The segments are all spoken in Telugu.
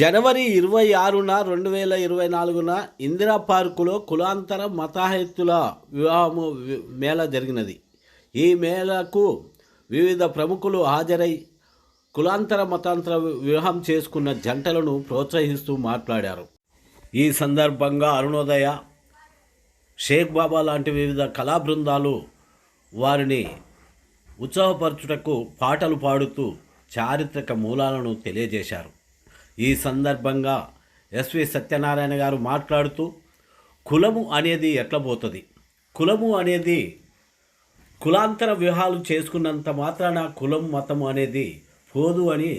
జనవరి 26న 2024 ఇందిరా పార్కులో కులాంతర మతాహేతుల వివాహము మేళా జరిగినది. ఈ మేళకు వివిధ ప్రముఖులు హాజరై కులాంతర మతాంతర వివాహం చేసుకున్న జంటలను ప్రోత్సహిస్తూ మాట్లాడారు. ఈ సందర్భంగా అరుణోదయ, షేక్ బాబా లాంటి వివిధ కళా బృందాలు వారిని ఉత్సాహపరచుటకు పాటలు పాడుతూ చారిత్రక మూలాలను తెలియజేశారు. ఈ సందర్భంగా ఎస్వి సత్యనారాయణ గారు మాట్లాడుతూ కులము అనేది ఎట్లా పోతుంది, కులము అనేది కులాంతర వివాహాలు చేసుకున్నంత మాత్రాన కులం మతము అనేది పోదు అని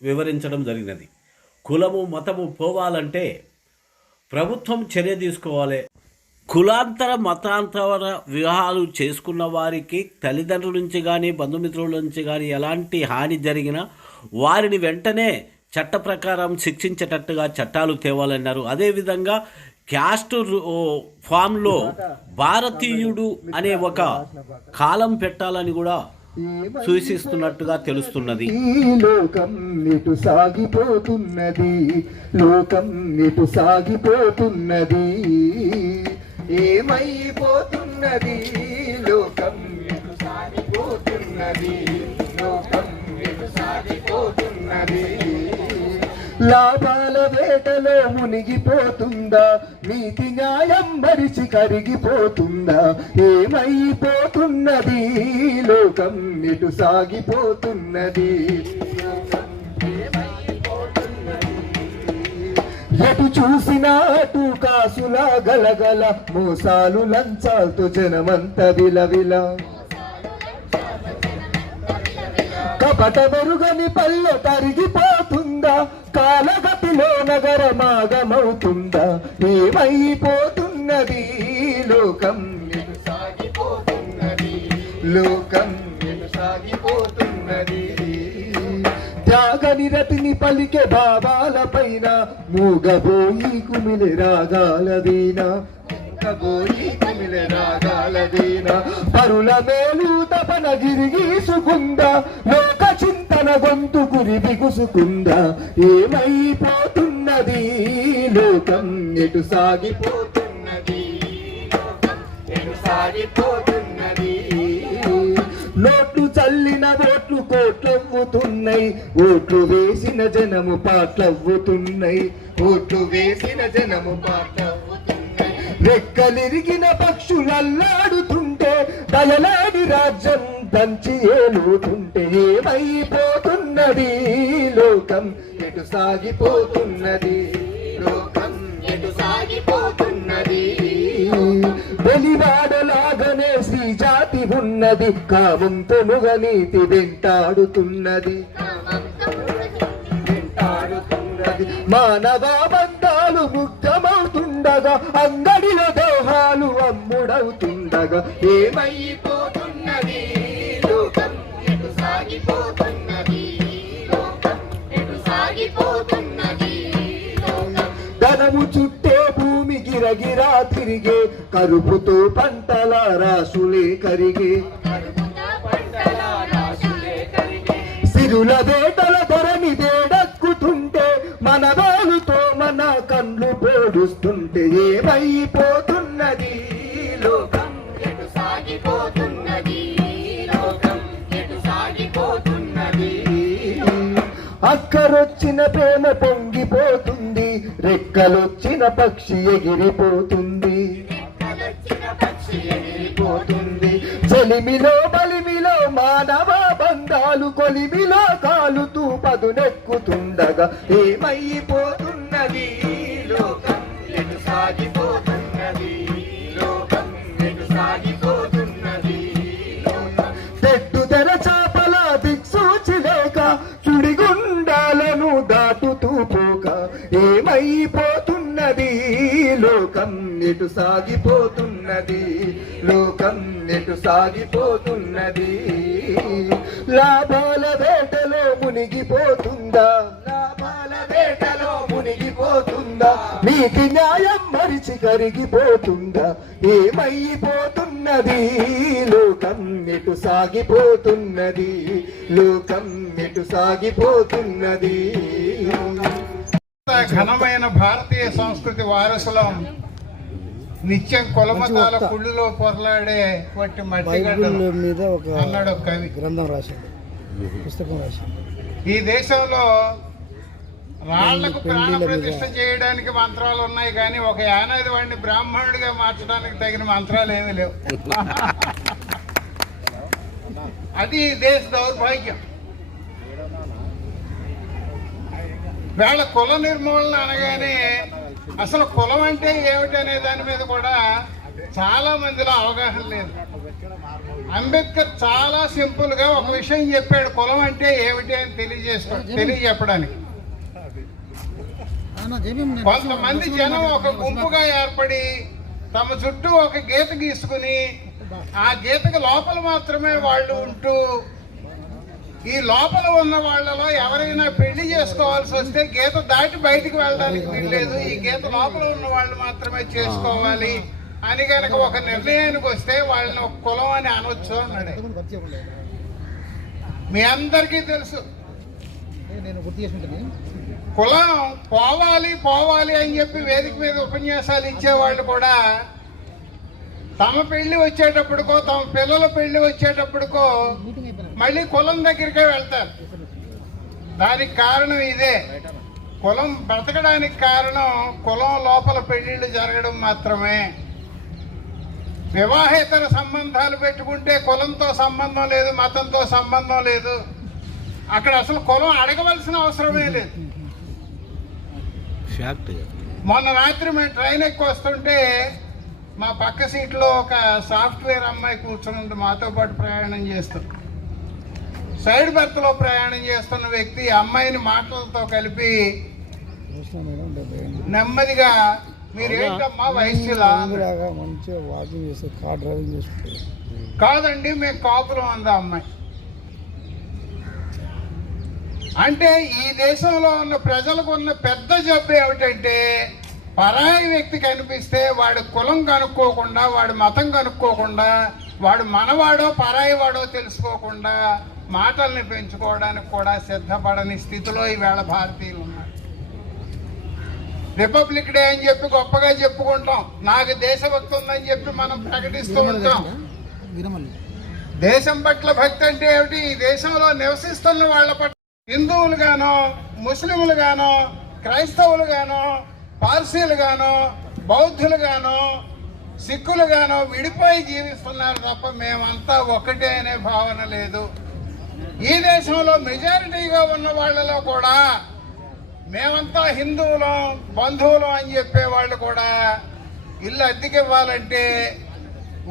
వివరించడం జరిగినది. కులము మతము పోవాలంటే ప్రభుత్వం చర్య తీసుకోవాలి. కులాంతర మతాంతర వివాహాలు చేసుకున్న వారికి తల్లిదండ్రుల నుంచి కానీ బంధుమిత్రుల నుంచి కానీ ఎలాంటి హాని జరిగినా వారిని వెంటనే చట్ట ప్రకారం శిక్షించేటట్టుగా చట్టాలు తేవాలన్నారు. అదేవిధంగా క్యాస్ట్ ఫామ్లో భారతీయుడు అనే ఒక కాలం పెట్టాలని కూడా సూచిస్తున్నట్టుగా తెలుస్తున్నది. లోకం ఇటు సాగిపోతున్నది, లోకం ఇటు సాగిపోతున్నది, ఏమైపోతున్నది, లోకం ఇటు సాగిపోతున్నది, లోకం ఇటు సాగిపోతున్నది. లాభాల వేటలో మునిగిపోతుందా, నీతి న్యాయం మరిచి కరిగిపోతుందా, ఏమైపోతున్నది, లోకం ఇటు సాగిపోతున్నది, ఎటు చూసినా అటు కాసులా గలగల, మోసాలు లంచాలతో జనమంత విలవిల, కపట మెరుగని పల్లె తరిగిపోతుందా, కాలగతిలో నగరమాగమవుతుందా, ఏమైపోతున్నది, లోకం ఇటు సాగిపోతున్నది, లోకం ఇటు సాగిపోతున్నది. త్యాగనిరతిని పలికే భావాల పైన మూగబోయి కుమిలి రాగాల వీణ, పరుల మేలు తపన గిరిగీసుకుందా, లోక చింతన గొంతు కురి బిగుసుకుందా, ఏమైపోతున్నది, లోకం ఎటు సాగిపోతున్నది, ఎటు సాగిపోతున్నది. నోట్లు చల్లిన ఓట్లు కోట్లవ్వుతున్నాయి, ఓట్లు వేసిన జనము పాటలవ్వుతున్నాయి, ఓట్లు వేసిన జనము పాటలవ్వుతున్నాయి. రెక్కలిరిగిన పక్షులల్లాడుతుంటే, దయలేని రాజ్యం దంచి ఏలుతుంటే, ఏమైపోతున్నది, లోకం ఎటు సాగిపోతున్నది, లోకం ఎటు సాగిపోతున్నది. వెలివాడలాగనే శ్రీ జాతి ఉన్నది, కామంతో ముగనీతి వెంటాడుతున్నది, మానవ బంధాలు ముగ్ధమవుతుండగా, అంగడిలో దోహాలు అమ్ముడవుతుండగా, ఏమైపోతున్నది, లోకం ఎటు సాగిపోతున్నది, లోకం ఎటు సాగిపోతున్నది. ధనము చుట్టే భూమి గిరగిరా తిరిగే, కరుపుతో పంటల రాసులే కరిగే, సిరుల వేటల ధరని వేడక్కుతుంటే, మన వేలుతో మన కళ్ళు పోడుస్తుంటే, ఏమైపోతున్నది, లోకం ఎటు సాగిపోతున్నది, లోకం ఎటు సాగిపోతున్నది. అక్కరొచ్చిన ప్రేమ పొంగిపోతుంది, రెక్కలొచ్చిన పక్షి ఎగిరిపోతుంది, చెలిమిలో బలిమిలో మానవ బంధాలు కొలిమిలో కాలుతూ పదునెక్కుతుండగా, ఏమైపోతున్నది, లోకం ఎటు సాగిపోతున్నది, లోకం ఎటు సాగిపోతున్నది. తెట్టు తెర చాపల దిక్సూచి లేక, సుడిగుండాలను దాటుతూ పోక, ఏమైపోతున్నది, లోకం ఎటు సాగిపోతున్నది, లోకం ఎటు సాగిపోతున్నది. లాభాల వేటలో మునిగిపోతుందా, లాభాల వేటలో మునిగిపోతుందా, నీతి న్యాయం మరిచి కరిగిపోతుందా, ఏమైపోతుందా, సాగిపోతున్నది లోకం ఎటు సాగిపోతున్నది లోకం ఎటు సాగిపోతున్నది. ఘనమైన భారతీయ సంస్కృతి వారసులం నిత్యం కులమతాల కుళ్ళులో పొరలాడే వంటి మట్టిగడ్డలు మీద ఒక అన్నాడు ఒక కవి. గ్రంథం రాశాడు, పుస్తకం రాశాడు. ఈ దేశంలో రాళ్లకు ప్రాణ ప్రతిష్ఠ చేయడానికి మంత్రాలు ఉన్నాయి కానీ ఒక యానాది వాడిని బ్రాహ్మణుడిగా మార్చడానికి తగిన మంత్రాలు ఏమీ లేవు. అది ఈ దేశ దౌర్భాగ్యం. వేళ కుల నిర్మూలన అనగానే అసలు కులం అంటే ఏమిటి అనే దాని మీద కూడా చాలా మందిలో అవగాహన లేదు. అంబేద్కర్ చాలా సింపుల్ గా ఒక విషయం చెప్పాడు, కులం అంటే ఏమిటి అని తెలియజెప్పడానికి. కొంతమంది జనం ఒక గుంపుగా ఏర్పడి తమ చుట్టూ ఒక గీత గీసుకుని ఆ గీతకి లోపల మాత్రమే వాళ్ళు ఉంటూ ఈ లోపల ఉన్న వాళ్ళలో ఎవరైనా పెళ్లి చేసుకోవాల్సి వస్తే గీత దాటి బయటికి వెళ్ళడానికి వీల్లేదు, ఈ గీత లోపల ఉన్న వాళ్ళు మాత్రమే చేసుకోవాలి అని కనుక ఒక నిర్ణయానికి వస్తే వాళ్ళని ఒక కులం అని అనొచ్చు అన్నాడు. మీ అందరికీ తెలుసు కులం పోవాలి పోవాలి అని చెప్పి వేదిక మీద ఉపన్యాసాలు ఇచ్చేవాళ్ళు కూడా తమ పెళ్లి వచ్చేటప్పటికో తమ పిల్లల పెళ్లి వచ్చేటప్పటికో మళ్ళీ కులం దగ్గరికే వెళ్తారు. దానికి కారణం ఇదే. కులం బ్రతకడానికి కారణం కులం లోపల పెళ్లిళ్ళు జరగడం మాత్రమే. వివాహేతర సంబంధాలు పెట్టుకుంటే కులంతో సంబంధం లేదు, మతంతో సంబంధం లేదు. అక్కడ అసలు కులం అడగవలసిన అవసరమే లేదు. మొన్న రాత్రి మేము ట్రైన్ ఎక్కి వస్తుంటే మా పక్క సీట్లో ఒక సాఫ్ట్వేర్ అమ్మాయి కూర్చుని మాతో పాటు ప్రయాణం చేస్తాం. సైడ్ బెర్త్లో ప్రయాణం చేస్తున్న వ్యక్తి అమ్మాయిని మాటలతో కలిపి నెమ్మదిగా మీరేంటమ్మా వయస్సులా? మంచిగా వాకింగ్ చేస్తే కార్ డ్రైవింగ్ చేసుకుంటారు. కాదండి మేము కాపురం అందా అమ్మాయి. అంటే ఈ దేశంలో ఉన్న ప్రజలకు ఉన్న పెద్ద జబ్బు ఏమిటంటే పరాయి వ్యక్తి కనిపిస్తే వాడి కులం కనుక్కోకుండా, వాడి మతం కనుక్కోకుండా, వాడు మనవాడో పరాయి వాడో తెలుసుకోకుండా మాటల్ని పెంచుకోవడానికి కూడా సిద్ధపడని స్థితిలో ఈవేళ భారతీయులు ఉన్నారు. రిపబ్లిక్ డే అని చెప్పి గొప్పగా చెప్పుకుంటాం, నాకు దేశభక్తి ఉందని చెప్పి మనం ప్రకటిస్తూ ఉంటాం. దేశం పట్ల భక్తి అంటే ఏమిటి? ఈ దేశంలో నివసిస్తున్న వాళ్ళ పట్ల హిందువులు గానో, ముస్లింలు గానో, క్రైస్తవులు గానో, పార్సీలు గానో, బౌద్ధులు గానో, సిక్కులు గానో విడిపోయి జీవిస్తున్నారు తప్ప మేమంతా ఒకటే అనే భావన లేదు. ఈ దేశంలో మెజారిటీగా ఉన్న వాళ్ళలో కూడా మేమంతా హిందువులం, బంధువులం అని చెప్పే వాళ్ళు కూడా ఇల్లు అద్దెకి ఇవ్వాలంటే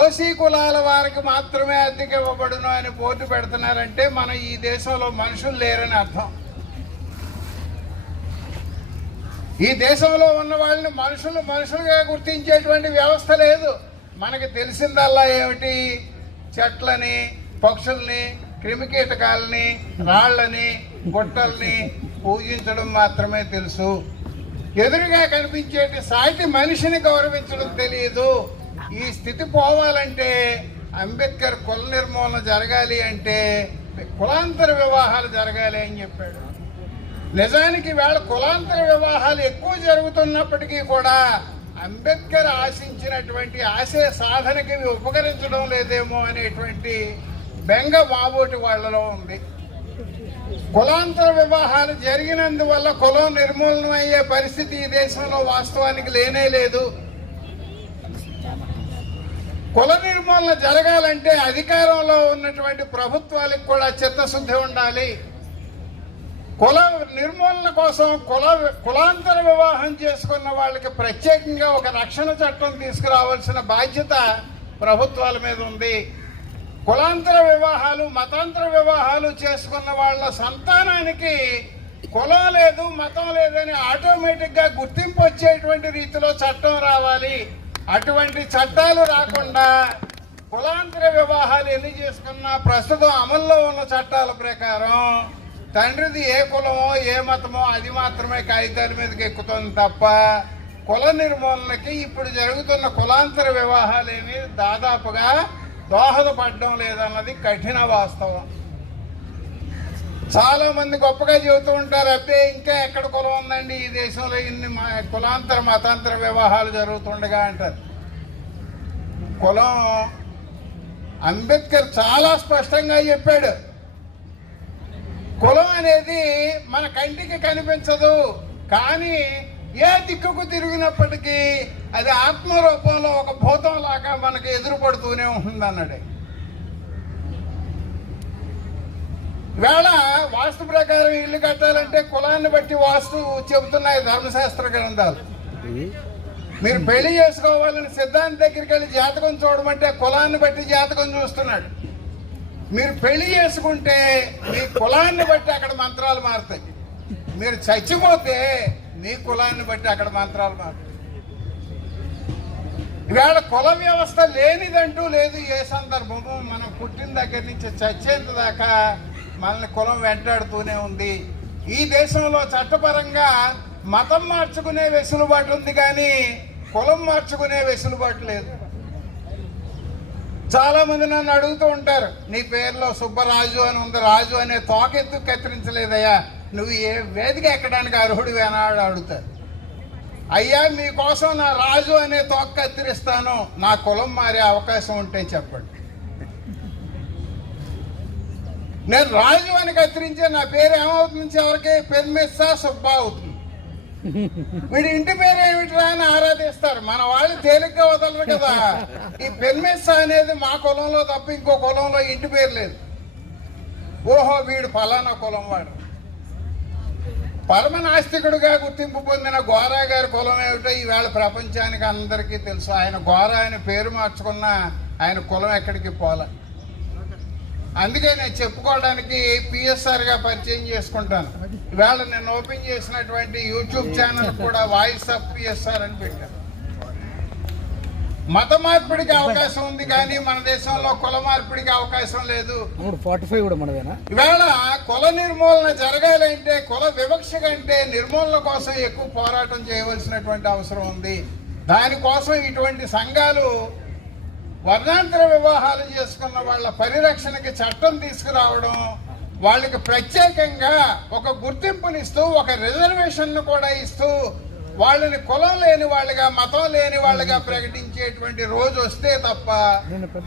ఓసీ కులాల వారికి మాత్రమే అద్దెకి ఇవ్వబడును అని బోర్డు పెడుతున్నారంటే మన ఈ దేశంలో మనుషులు లేరని అర్థం. ఈ దేశంలో ఉన్న వాళ్ళని మనుషులుగా గుర్తించేటువంటి వ్యవస్థ లేదు. మనకి తెలిసిందల్లా ఏమిటి? చెట్లని, పక్షుల్ని, క్రిమికీటకాలని, రాళ్లని, గుట్టల్ని పూజించడం మాత్రమే తెలుసు. ఎదురుగా కనిపించేటి సాటి మనిషిని గౌరవించడం తెలియదు. ఈ స్థితి పోవాలంటే అంబేద్కర్ కుల నిర్మూలన జరగాలి అంటే కులాంతర వివాహాలు జరగాలి అని చెప్పాడు. నిజానికి వేళ కులాంతర వివాహాలు ఎక్కువ జరుగుతున్నప్పటికీ కూడా అంబేద్కర్ ఆశించినటువంటి ఆశయ సాధనకి ఉపకరించడం లేదేమో అనేటువంటి బెంగ మాబోటి వాళ్లలో ఉంది. కులాంతర వివాహాలు జరిగినందువల్ల కులం నిర్మూలన అయ్యే పరిస్థితి ఈ దేశంలో వాస్తవానికి లేనే లేదు. కుల నిర్మూలన జరగాలంటే అధికారంలో ఉన్నటువంటి ప్రభుత్వాలకు కూడా చిత్తశుద్ధి ఉండాలి. కుల నిర్మూలన కోసం కులాంతర వివాహం చేసుకున్న వాళ్ళకి ప్రత్యేకంగా ఒక రక్షణ చట్టం తీసుకురావాల్సిన బాధ్యత ప్రభుత్వాల మీద ఉంది. కులాంతర వివాహాలు, మతాంతర వివాహాలు చేసుకున్న వాళ్ళ సంతానానికి కులం లేదు, మతం లేదని ఆటోమేటిక్గా గుర్తింపు వచ్చేటువంటి రీతిలో చట్టం రావాలి. అటువంటి చట్టాలు రాకుండా కులాంతర వివాహాలు ఎన్ని చేసుకున్నా ప్రస్తుతం అమల్లో ఉన్న చట్టాల ప్రకారం తండ్రిది ఏ కులమో ఏ మతమో అది మాత్రమే కాగితాల మీదకి ఎక్కుతుంది తప్ప కుల నిర్మూలనకి ఇప్పుడు జరుగుతున్న కులాంతర వివాహాలేమి దాదాపుగా దోహదపడడం లేదన్నది కఠిన వాస్తవం. చాలా మంది గొప్పగా చెబుతూ ఉంటారు, అబ్బే ఇంకా ఎక్కడ కులం ఉందండి ఈ దేశంలో ఇన్ని కులాంతర మతాంతర వివాహాలు జరుగుతుండగా అంటారు. కులం అంబేద్కర్ చాలా స్పష్టంగా చెప్పాడు, కులం అనేది మన కంటికి కనిపించదు, కానీ ఏ దిక్కుకు తిరిగినప్పటికీ అది ఆత్మరూపంలో ఒక భూతం లాగా మనకు ఎదురుపడుతూనే ఉంటుంది అన్నాడు. వేళ వాస్తు ప్రకారం ఇల్లు కట్టాలంటే కులాన్ని బట్టి వాస్తు చెబుతున్నాయి ధర్మశాస్త్ర గ్రంథాలు. మీరు పెళ్లి చేసుకోవాలని సిద్ధాంత దగ్గరికి వెళ్ళి జాతకం చూడమంటే కులాన్ని బట్టి జాతకం చూస్తున్నాడు. మీరు పెళ్లి చేసుకుంటే మీ కులాన్ని బట్టి అక్కడ మంత్రాలు మారుతాయి. మీరు చచ్చిపోతే మీ కులాన్ని బట్టి అక్కడ మంత్రాలు మారుతాయి. ఇవాళ కుల వ్యవస్థ లేనిదంటూ లేదు. ఏ సందర్భము మనం పుట్టిన దగ్గర నుంచి చచ్చేంత దాకా మనల్ని కులం వెంటాడుతూనే ఉంది. ఈ దేశంలో చట్టపరంగా మతం మార్చుకునే వెసులుబాటు ఉంది, కానీ కులం మార్చుకునే వెసులుబాటు లేదు. చాలా మంది నన్ను అడుగుతూ ఉంటారు, నీ పేరులో సుబ్బరాజు అని ఉంది, రాజు అనే తోక ఎందుకు కత్తిరించలేదయ్యా, నువ్వు ఏ వేదిక ఎక్కడానికి అర్హుడు వేనాడు అడుగుతారు. అయ్యా మీకోసం నా రాజు అనే తోక కత్తిరిస్తాను, నా కులం మారే అవకాశం ఉంటే చెప్పండి. నేను రాజు అని కత్తిరించే నా పేరు ఏమవుతుంది, ఎవరికి పెన్మెస్సా సుబ్బా అవుతుంది. వీడి ఇంటి పేరు ఏమిట్రా అని ఆరాధిస్తారు. మన వాళ్ళు తేలిగ్గా వదలరు కదా. ఈ పెన్మెస్సా అనేది మా కులంలో తప్ప ఇంకో కులంలో ఇంటి పేరు లేదు. ఓహో వీడు ఫలానా కులం వాడు. పరమనాస్తికుడుగా గుర్తింపు పొందిన గోరా గారి కులం ఏమిటో ఈవేళ ప్రపంచానికి అందరికీ తెలుసు. ఆయన గోరా అని పేరు మార్చుకున్న ఆయన కులం ఎక్కడికి పోలే. అందుకే నేను చెప్పుకోవడానికి పిఎస్ఆర్గా పరిచయం చేసుకుంటాను. ఇవాళ నేను ఓపెన్ చేసినటువంటి యూట్యూబ్ ఛానల్ కూడా వాయిస్ ఆఫ్ పిఎస్ఆర్ అని పెట్టాను. మత మార్పిడికి అవకాశం ఉంది, కానీ మన దేశంలో కుల మార్పిడికి అవకాశం లేదు. 45 కూడా మనదేనా? ఇవాళ కుల నిర్మూలన జరగాలంటే, కుల వివక్ష కంటే నిర్మూలన కోసం ఎక్కువ పోరాటం చేయవలసినటువంటి అవసరం ఉంది. దానికోసం ఇటువంటి సంఘాలు వర్ణాంతర వివాహాలు చేసుకున్న వాళ్ళ పరిరక్షణకి చట్టం తీసుకురావడం, వాళ్ళకి ప్రత్యేకంగా ఒక గుర్తింపునిస్తూ ఒక రిజర్వేషన్ను కూడా ఇస్తూ వాళ్ళని కులం లేని వాళ్ళగా మతం లేని వాళ్ళగా ప్రకటించేటువంటి రోజు వస్తే తప్ప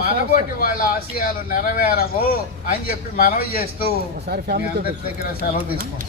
మనబోటి వాళ్ళ ఆశయాలు నెరవేరవు అని చెప్పి మనవి చేస్తూ దగ్గర సెలవు తీసుకుంటాం.